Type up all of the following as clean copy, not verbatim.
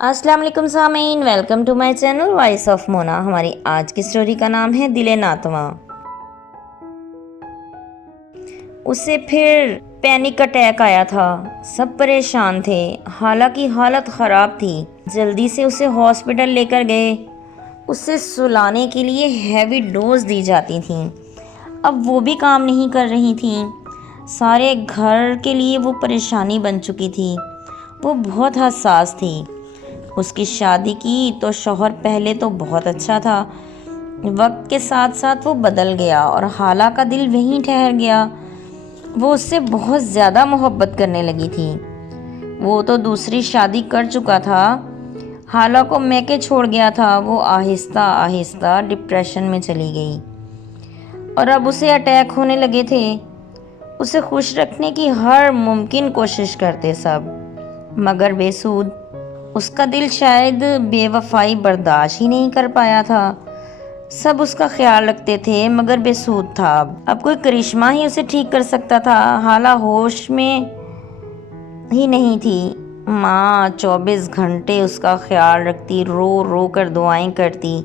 अस्सलाम वालेकुम सामीन, welcome to my channel voice of Mona. हमारी आज की स्टोरी का नाम है दिले नातवा। उसे फिर पैनिक अटैक आया था। सब परेशान थे, हालांकि हालत ख़राब थी। जल्दी से उसे हॉस्पिटल लेकर गए। उसे सुलाने के लिए हैवी डोज दी जाती थी। अब वो भी काम नहीं कर रही थी। सारे घर के लिए वो परेशानी बन चुकी थी। वो बहुत हसास थी। उसकी शादी की तो शौहर पहले तो बहुत अच्छा था। वक्त के साथ साथ वो बदल गया और हाला का दिल वहीं ठहर गया। वो उससे बहुत ज़्यादा मोहब्बत करने लगी थी। वो तो दूसरी शादी कर चुका था। हाला को मैके छोड़ गया था। वो आहिस्ता आहिस्ता डिप्रेशन में चली गई और अब उसे अटैक होने लगे थे। उसे खुश रखने की हर मुमकिन कोशिश करते सब, मगर बेसूद। उसका दिल शायद बेवफाई बर्दाश्त ही नहीं कर पाया था। सब उसका ख्याल रखते थे मगर बेसूद था। अब कोई करिश्मा ही उसे ठीक कर सकता था। हाला होश में ही नहीं थी। माँ 24 घंटे उसका ख्याल रखती, रो रो कर दुआएं करती।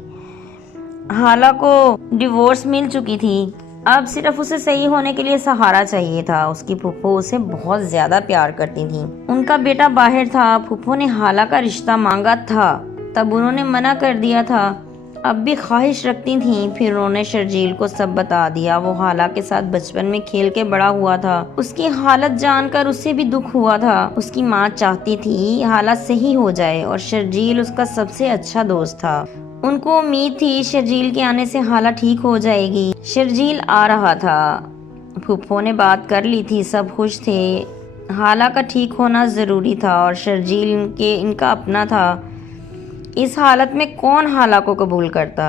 हाला को डिवोर्स मिल चुकी थी। अब सिर्फ उसे सही होने के लिए सहारा चाहिए था। उसकी फूफो उसे बहुत ज़्यादा प्यार करती थी। उनका बेटा बाहर था। फूफो ने हाला का रिश्ता मांगा था, तब उन्होंने मना कर दिया था। अब भी ख्वाहिश रखती थी। फिर उन्होंने शर्जील को सब बता दिया। वो हाला के साथ बचपन में खेल के बड़ा हुआ था। उसकी हालत जानकर उसे भी दुख हुआ था। उसकी माँ चाहती थी हाला सही हो जाए और शर्जील उसका सबसे अच्छा दोस्त था। उनको उम्मीद थी शर्जील के आने से हाला ठीक हो जाएगी। शर्जील आ रहा था। फूफो ने बात कर ली थी, सब खुश थे। हाला का ठीक होना ज़रूरी था और शर्जील के इनका अपना था। इस हालत में कौन हाला को कबूल करता।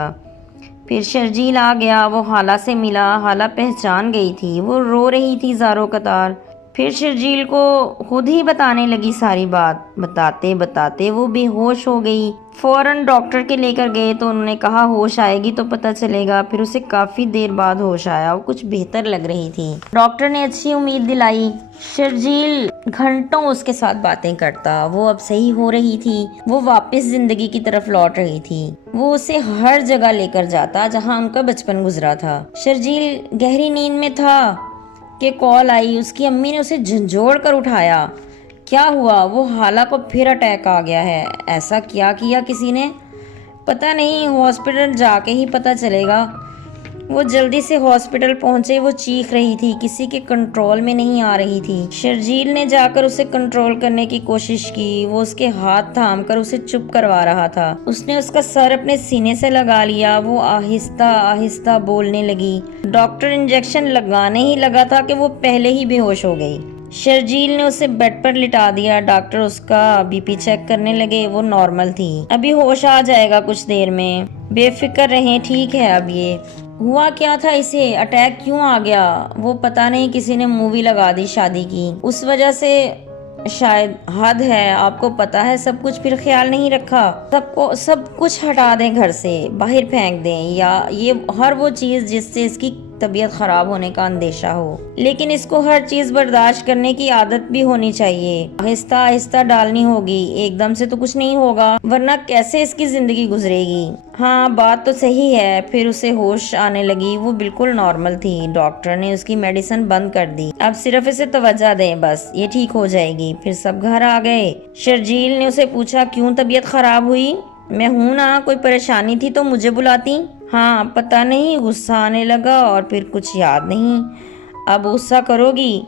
फिर शर्जील आ गया। वो हाला से मिला। हाला पहचान गई थी। वो रो रही थी ज़ारो कतार। फिर शर्जील को खुद ही बताने लगी सारी बात। बताते बताते वो बेहोश हो गई। फौरन डॉक्टर के लेकर गए तो उन्होंने कहा होश आएगी तो पता चलेगा। फिर उसे काफ़ी देर बाद होश आया। वो कुछ बेहतर लग रही थी। डॉक्टर ने अच्छी उम्मीद दिलाई। शर्जील घंटों उसके साथ बातें करता। वो अब सही हो रही थी। वो वापस जिंदगी की तरफ लौट रही थी। वो उसे हर जगह लेकर जाता जहां उनका बचपन गुजरा था। शर्जील गहरी नींद में था कि कॉल आई। उसकी अम्मी ने उसे झंझोड़ कर उठाया। क्या हुआ? वो हाला को फिर अटैक आ गया है। ऐसा क्या किया किसी ने? पता नहीं, हॉस्पिटल जाके ही पता चलेगा। वो जल्दी से हॉस्पिटल पहुंचे। वो चीख रही थी, किसी के कंट्रोल में नहीं आ रही थी। शर्जील ने जाकर उसे कंट्रोल करने की कोशिश की। वो उसके हाथ थाम कर उसे चुप करवा रहा था। उसने उसका सर अपने सीने से लगा लिया। वो आहिस्ता आहिस्ता बोलने लगी। डॉक्टर इंजेक्शन लगाने ही लगा था कि वो पहले ही बेहोश हो गई। शर्जील ने उसे बेड पर लिटा दिया। डॉक्टर उसका बीपी चेक करने लगे। वो नॉर्मल थी। अभी होश आ जाएगा कुछ देर में, बेफिक्र रहें, ठीक है। अब ये हुआ क्या था? इसे अटैक क्यों आ गया? वो पता नहीं, किसी ने मूवी लगा दी शादी की, उस वजह से शायद। हद है, आपको पता है सब कुछ। फिर ख्याल नहीं रखा। सबको सब कुछ हटा दें, घर से बाहर फेंक दें, या ये हर वो चीज़ जिससे इसकी तबीयत ख़राब होने का अंदेशा हो। लेकिन इसको हर चीज़ बर्दाश्त करने की आदत भी होनी चाहिए। आहिस्ता आहिस्ता डालनी होगी, एकदम से तो कुछ नहीं होगा, वरना कैसे इसकी ज़िंदगी गुजरेगी। हाँ, बात तो सही है। फिर उसे होश आने लगी। वो बिल्कुल नॉर्मल थी। डॉक्टर ने उसकी मेडिसिन बंद कर दी। अब सिर्फ इसे तवज्जो दें, बस ये ठीक हो जाएगी। फिर सब घर आ गए। शर्जील ने उसे पूछा, क्यों तबीयत खराब हुई? मैं हूं ना, कोई परेशानी थी तो मुझे बुलाती। हाँ, पता नहीं, गुस्सा आने लगा और फिर कुछ याद नहीं। अब गुस्सा करोगी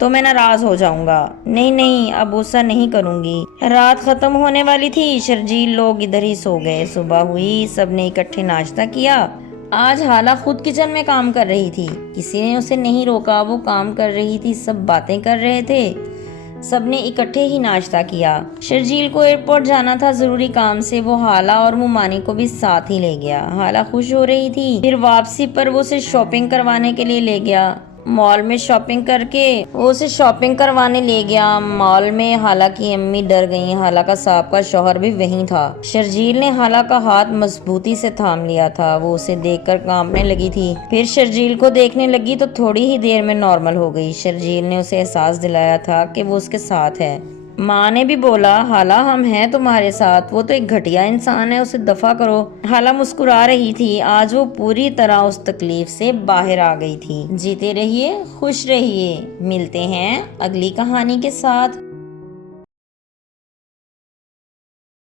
तो मैं नाराज हो जाऊंगा। नहीं नहीं, अब गुस्सा नहीं करूंगी। रात खत्म होने वाली थी। शर्जील लोग इधर ही सो गए। सुबह हुई, सबने इकट्ठे नाश्ता किया। आज हाला खुद किचन में काम कर रही थी। किसी ने उसे नहीं रोका। वो काम कर रही थी, सब बातें कर रहे थे। सबने इकट्ठे ही नाश्ता किया। शर्जील को एयरपोर्ट जाना था ज़रूरी काम से। वो हाला और मुमानी को भी साथ ही ले गया। हाला खुश हो रही थी। फिर वापसी पर वो उसे शॉपिंग करवाने के लिए ले गया। मॉल में शॉपिंग करके वो उसे शॉपिंग करवाने ले गया। मॉल में हाला की अम्मी डर गई। हाला का साहब शौहर भी वहीं था। शर्जील ने हाला का हाथ मजबूती से थाम लिया था। वो उसे देखकर कांपने लगी थी। फिर शर्जील को देखने लगी तो थोड़ी ही देर में नॉर्मल हो गई। शर्जील ने उसे एहसास दिलाया था कि वो उसके साथ है। ماں نے بھی بولا حالہ ہم ہیں تمہارے ساتھ، وہ تو ایک گھٹیا انسان ہے، اسے دفع کرو۔ حالہ مسکرا رہی تھی، آج وہ پوری طرح اس تکلیف سے باہر آ گئی تھی۔ جیتے رہیے، خوش رہیے، ملتے ہیں اگلی کہانی کے ساتھ۔